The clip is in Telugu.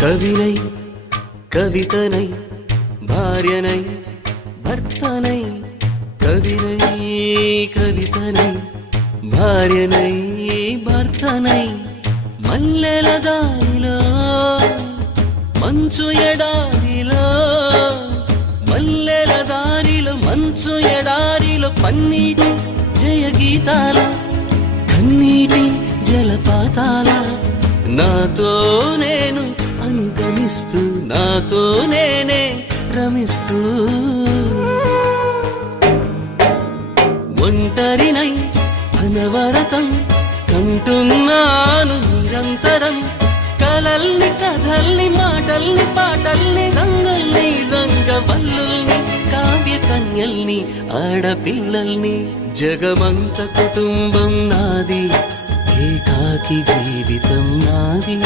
కవినై కవితనై భార్యనై భర్తనై కవినై కవితనై భార్యనై భర్తనై మల్లెల దారిలో మంచు ఎడారిలో మల్లెల దారిలో మంచు ఎడారిలో పన్నీటి జయ గీతాల కన్నీటి జలపాతాల నాతో నేను అనుగమిస్తూ నాతో నేనే రమిస్తూ ఒంటరినై అనవరతం కంటున్నాను నిరంతరం కలల్ని కథల్ని మాటల్ని పాటల్ని రంగుల్ని రంగవల్లుల్ని కావ్య కన్యల్ని ఆడపిల్లల్ని జగమంత కుటుంబం నాది ఏకాకి జీవితం నాది